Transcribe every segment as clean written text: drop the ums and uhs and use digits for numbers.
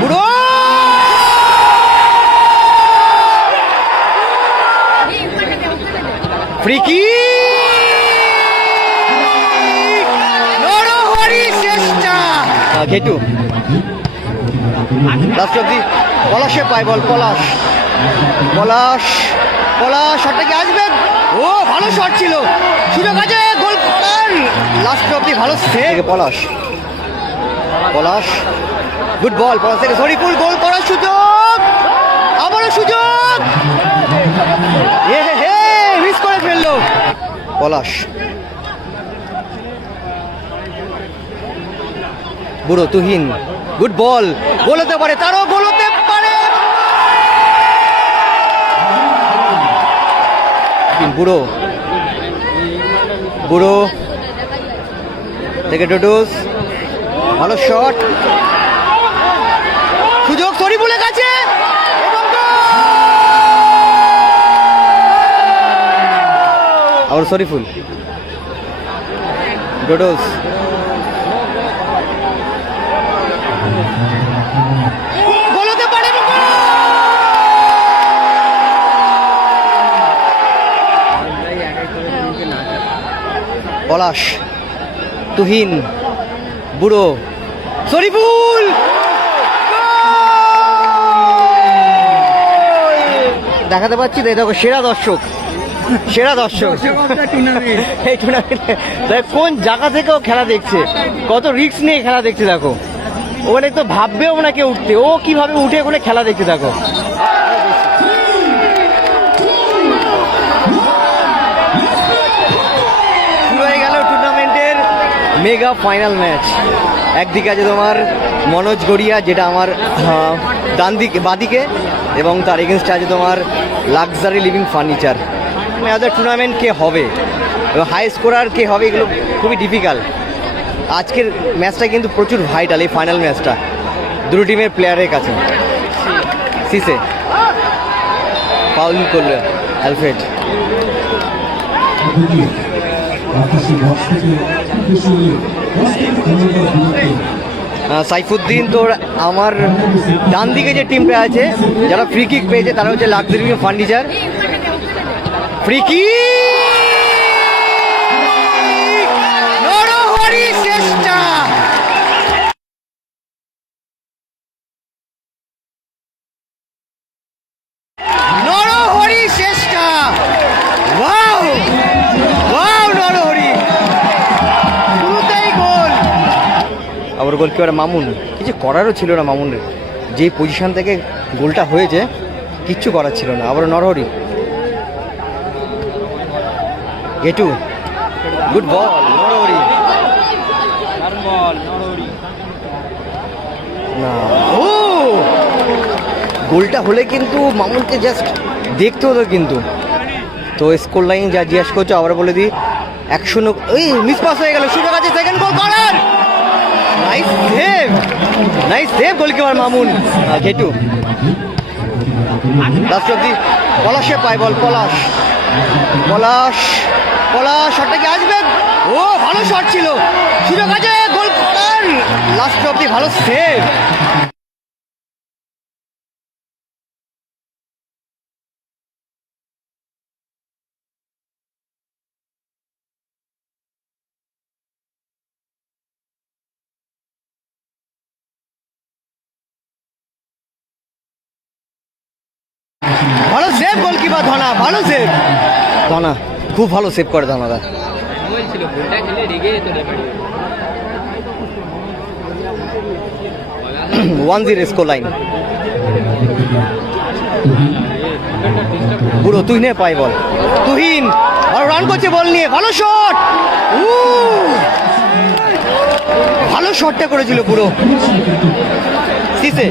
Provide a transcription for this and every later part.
বুড়ো ফ্রিকি নরহরি চেষ্টা ঘেটু লাস্ট অব্দি পলাশে পায় বল পলাশ পলাশ পলাশ শটটা কি আসবে ও ভালো শট ছিল সুযোগ আছে গোল করার লাস্ট অব্দি ভালো সেভ পলাশ পলাশ গুড বল পলাশ থেকে শরীফুল গোল করার সুযোগ আবারও সুযোগ মিস করে ফেললো পলাশ বুড়ো তুহিন গুড বল গোল হতে পারে তারও গোল হতে পারে বুড়ো বুড়ো থেকে ডুডুস ভালো শট সুযোগ শরীফুলের কাছে আবার শরীফুল ডোডোস গোল হতে পারে পলাশ তুহিন বুড়ো শরীফুল দেখাতে পাচ্ছি তো দেখো সেরা দর্শক সেরা দর্শক এই টুর্নামেন্টে কোন জায়গা থেকেও খেলা দেখছে কত রিস্ক নিয়ে খেলা দেখছে দেখো ওখানে তো ভাববেও না কেউ উঠতে ও কিভাবে উঠে ওখানে খেলা দেখছে দেখো শুরু হয়ে গেল টুর্নামেন্টের মেগা ফাইনাল ম্যাচ একদিকে আছে তোমার মনোজ গড়িয়া যেটা আমার ডান দিকে বাদিকে এবং তার এগেনস্টে আছে তোমার লাক্সারি লিভিং ফার্নিচার মেয়াদের টুর্নামেন্ট কে হবে এবং হাই স্কোরার কে হবে এগুলো খুবই ডিফিকাল্ট আজকের ম্যাচটা কিন্তু প্রচুর ভাইটাল এই ফাইনাল ম্যাচটা দুটো টিমের প্লেয়ারের কাছে সিসে ফাউল করলো অ্যালফ্রেড সাইফুদ্দিন তোর আমার ডান দিকে যে টিমটা আছে যারা ফ্রি কিক পেয়েছে তারা হচ্ছে luxury furniture free kick Narahari চেষ্টা নরহরি চেষ্টা ওয়াও ওয়াও নরহরি শুরুতেই গোল আবার গোলকিপার মামুন কিছু করারও ছিল না মামুনের যেই পজিশন থেকে গোলটা হয়েছে কিচ্ছু করার ছিল না আবার নরহরি গেটু গুড বল নরহরি না ও গোলটা হলে কিন্তু মামুনকে জাস্ট দেখতে হতো কিন্তু তো স্কোর লাইন যা জিজ্ঞাসা করছো আবার বলে দিই 100 এই মিস পাস হয়ে গেল সুযোগ আছে সেকেন্ড গোল করার নাইস সেভ গোলকিপার মামুন গেটু লাস্ট অব্দি পলাশে পায় বল পলাশ পলাশ পলাশ শটটা কি আসবে ও ভালো শট ছিল সুযোগ আছে গোল করার লাস্ট অব্দি ভালো সেভ ভালো সেভ গোলকিপার ধনা ভালো সেভ ধনা খুব ভালো সেভ করে ধনাদা 1-0 স্কোর লাইন বুড়ো তুই নে পাই বল তুহিন আর রান করছে বল নিয়ে ভালো শট ভালো শটটা করেছিল বুড়ো সিসে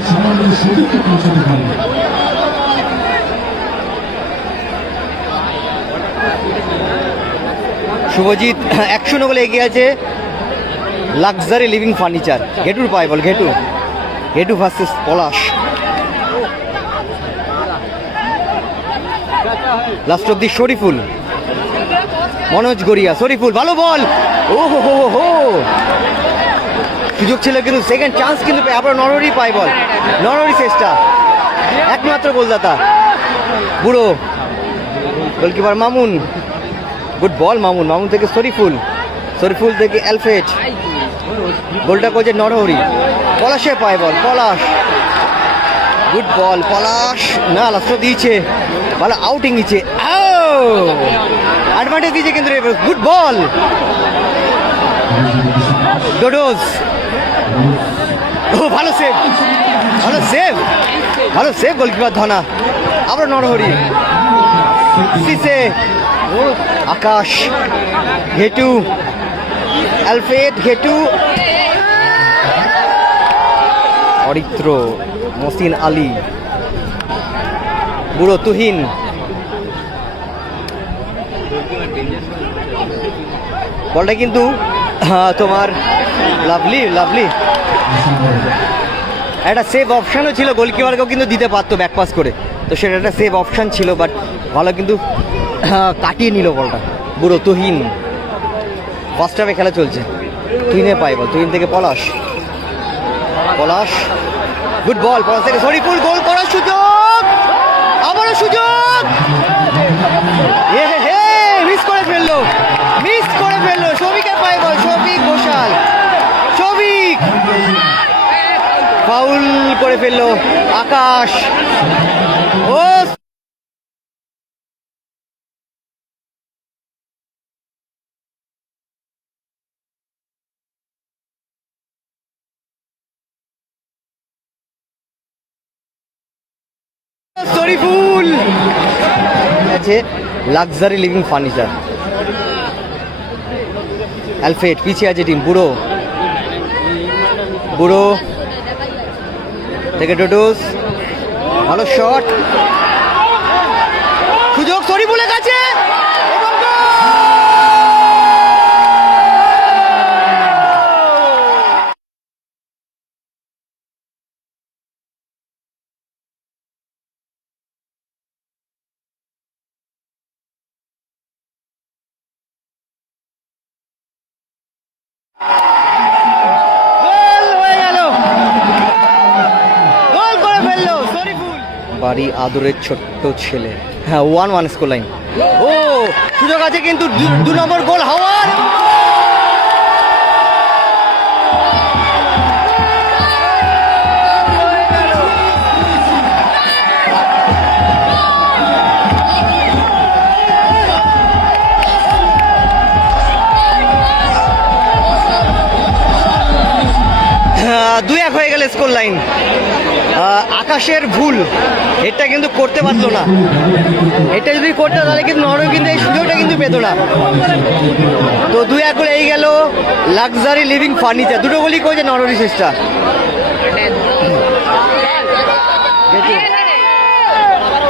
শুভজিৎ 100 গোলে এগিয়ে আছে লাক্সারি লিভিং ফার্নিচার ঘেটুর পায় বল ঘেটু ঘেটু ভার্সেস পলাশ লাস্ট অব্দি শরীফুল মনোজ গড়িয়া শরীফুল ভালো বল ও হো হো হো সুযোগ ছিল কিন্তু সেকেন্ড চান্স কিন্তু আবার নরহরি পায় বল, নরহরি চেষ্টা, একমাত্র গোলদাতা বুড়ো goalkeeper Mamun, good ball Mamun, Mamun থেকে শরীফুল, শরীফুল থেকে অ্যালফ্রেড, গোলটা করছে নরহরি, পলাশে পায় বল, পলাশ, গুড বল পলাশ, না লাস্ট দিয়েছে, ভালো আউটিং দিচ্ছে, অ্যাডভান্টেজ দিয়েছে কিন্তু গুড বল ডোডোস, ও ভালো সেভ, ভালো সেভ, ভালো সেভ গোলকিপার ধনা, আবার নরহরি, সিসে, আকাশ, ঘেটু, অ্যালফ্রেড, ঘেটু, অরিত্র, মসিন আলী, বুড়ো তুহিন, বলটা কিন্তু তোমার লাভলি, লাভলি একটা সেভ অপশানও ছিল, গোলকিপারকেও কিন্তু দিতে পারতো ব্যাক পাস করে, তো সেটা একটা সেভ অপশান ছিল, বাট ভালো কিন্তু কাটিয়ে নিল বলটা বুড়ো তুহিন। ফার্স্ট হাফে খেলা চলছে, তুহিনে পাই বল, তুহিন থেকে পলাশ, পলাশ, গুড বল পলাশ থেকে শরীফুল, গোল করার সুযোগ, আবারও সুযোগ, মিস করে ফেললো, মিস করে ফেললো, শফিকে পাই বল, শফিক ঘোষাল, শফিক ফাউল করে ফেললো আকাশ, ও শরীফুল আছে, লাক্সারি লিভিং ফার্নিচার, অ্যালফ্রেড পিছিয়ে আছে টিম, বুড়ো, বুড়ো থেকে ডোডোস, ভালো শট, সুযোগ শরীফুলের কাছে, বাড়ি আদরের ছোট্ট ছেলে, হ্যাঁ 1-1 স্কোর লাইন, ও সুযোগ আছে কিন্তু 2 নম্বর গোল হওয়ার, দুই এক হয়ে গেল স্কোর লাইন। আকাশের ভুল, এটা কিন্তু করতে পারলো না, এটা যদি করতে তাহলে কিন্তু নরওয়ে কিন্তু এই সুযোগটা কিন্তু পেত না, তো 2-1 করে এই গেল লাক্সারি লিভিং ফার্নিচার, দুটো গোলই করেছে নরওয়ে চেষ্টা,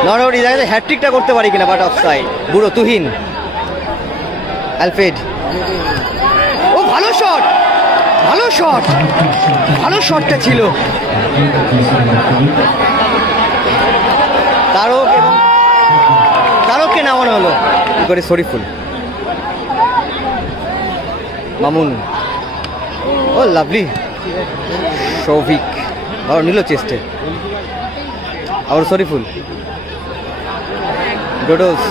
নরওয়ে দেখা যায় হ্যাট্রিকটা করতে পারি কিনা, বাট অফ সাইড, বুড়ো তুহিন, অ্যালফ্রেড, ও ভালো শট, ভালো শট, ভালো শটটা ছিল, তারক এবং তারককে নামানো হলো করে শরীফুল, মামুন, ও লাভলি, শৌভিক আবার নিল চেস্টে, আবার শরীফুল, ডোডোস,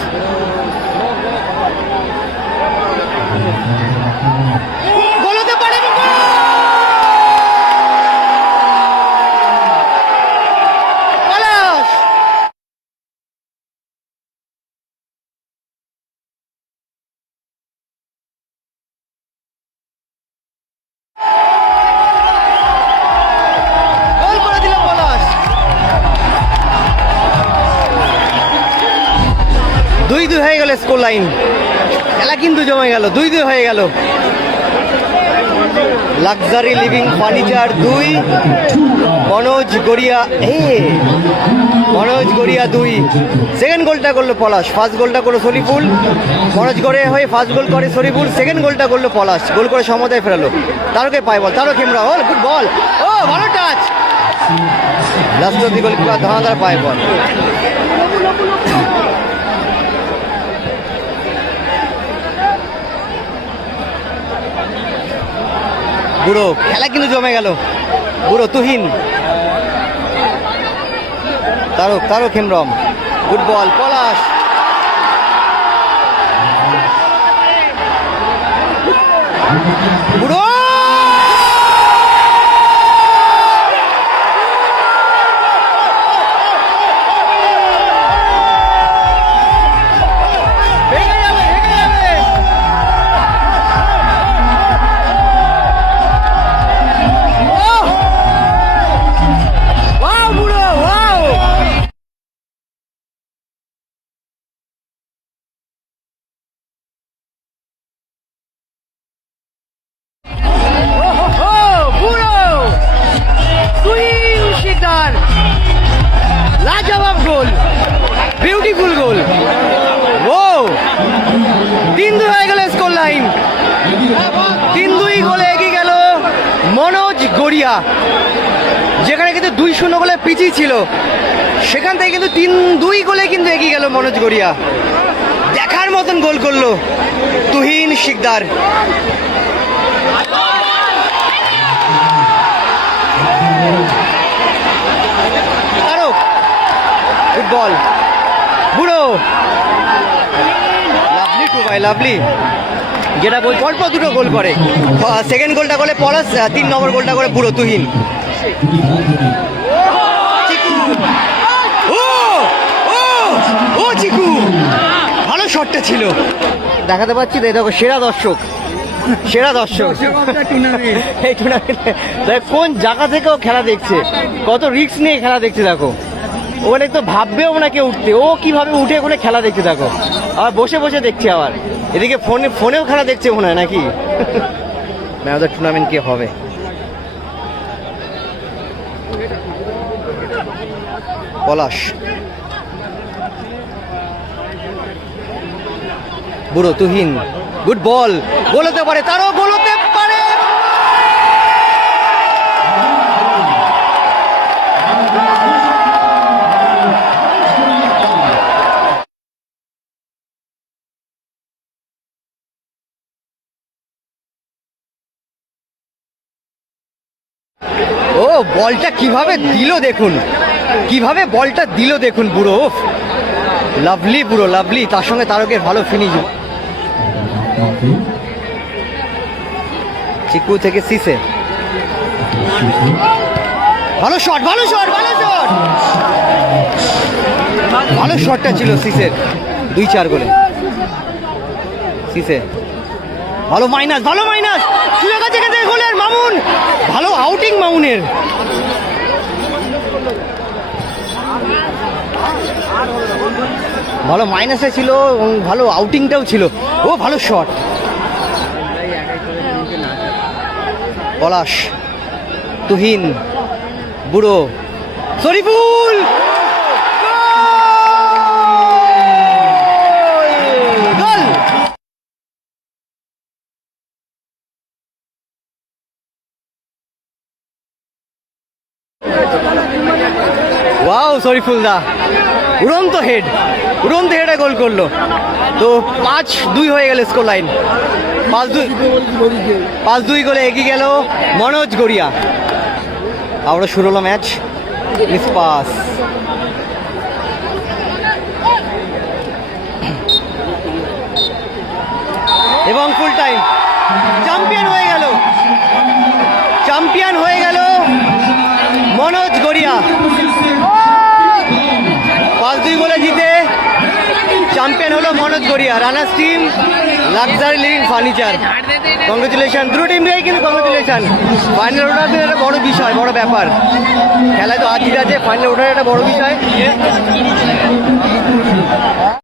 হয়ে গেল স্কোর লাইন, খেলা কিন্তু জমে গেল, 2-2 হয়ে গেল, luxury living furniture 2, Manoj Garia, Manoj Garia 2, second গোলটা করলো পলাশ, ফার্স্ট গোলটা করলো শরীফুল, মনোজ গড়ে হয়ে ফার্স্ট গোল করে শরীফুল, সেকেন্ড গোলটা করলো পলাশ, গোল করে সমতায় ফেরালো, তারকে পায় বল, তারও খেমরা, ও গুড বল, ও ভালো টাচ, লাস্ট অব্দি গোলকিপার ধনাধার পায় বল, বুড়ো খেলা কিন্তু জমে গেল। বুড়ো তুহিন, তারক তারক হেমব্রম, গুড বল পলাশ, বুড়ো লাজবাব গোল, বিউটিফুল গোল। ও 3-2 হয়ে গেল স্কোর লাইন। 3-2 গোলে এগিয়ে গেল মনোজ গড়িয়া। যেখানে কিন্তু 2-0 গোলে পিছিয়ে ছিল, সেখান থেকে কিন্তু 3-2 গোলে কিন্তু এগিয়ে গেল মনোজ গড়িয়া। দেখার মতন গোল করলো তুহিন শিকদার। গুড বল বুড়ো, লাভলি টু ভাই লাভলি। যেটা বল পরপ দুটো গোল করে, সেকেন্ড গোলটা করে পলাশ, 3 নম্বর গোলটা করে বুড়ো তুহিন। ও ও ও চিকু, ভালো শটটা ছিল। দেখাতে পাচ্ছি তো, দেখো সেরা দর্শক, সেরা দর্শক এই টুর্নামেন্টে। কোন জায়গা থেকেও খেলা দেখছে, কত রিস্ক নিয়ে খেলা দেখছে। দেখো ওখানে তো ভাববেও না কেউ উঠতে, ও কিভাবে উঠে ওখানে খেলা দেখতে। দেখো আবার বসে বসে দেখছে, আবার এদিকে ফোনেও খেলা দেখছে মনে হয় নাকি। ম্যান অফ দ্য টুর্নামেন্ট কে হবে? পলাশ, বুড়ো তুহিন, গুড বল। গোল হতে পারে, তারও গোল হতে পারে। ও বলটা কিভাবে দিল দেখুন, কিভাবে বলটা দিল দেখুন বুড়ো। লাভলি বুড়ো লাভলি, তার সঙ্গে তারকের ভালো ফিনিশ। চিকু থেকে সিসে, ভালো শট ভালো শট ভালো শট, ভালো শটটা ছিল সিসের। 2-4 গোলে সিসে। ভালো মাইনাস, ভালো মাইনাস, সুযোগ আছে এখান থেকে গোলের। মামুন, ভালো আউটিং মামুনের। ভালো মাইনাসে ছিল, ভালো আউটিংটাও ছিল। ও ভালো শট। পলাশ, তুহিন, বুড়ো, শরীফুল, গোল। ওয়াও শরীফুল দা, উড়ন্ত হেড, উড়ন্ত হেডে গোল করলো। তো 5-2 হয়ে গেল স্কোর লাইন। 5-2 গোলে এগিয়ে গেল মনোজ গড়িয়া। আবারও শুরু হলো ম্যাচ। মিস পাস, এবং ফুল টাইম। চ্যাম্পিয়ন হয়ে গেল, চ্যাম্পিয়ন হয়ে গেল মনোজ গড়িয়া। 5-2 গোলে জিতে চ্যাম্পিয়ন হলো Manoj Garia. Runners team luxury living furniture. Congratulation দুটো টিমকেই, কিন্তু কংগ্রেচুলেশন। ফাইনাল ওঠার একটা বড় বিষয়, বড় ব্যাপার। খেলায় তো হার জিত আছে, ফাইনাল ওঠার একটা বড় বিষয়।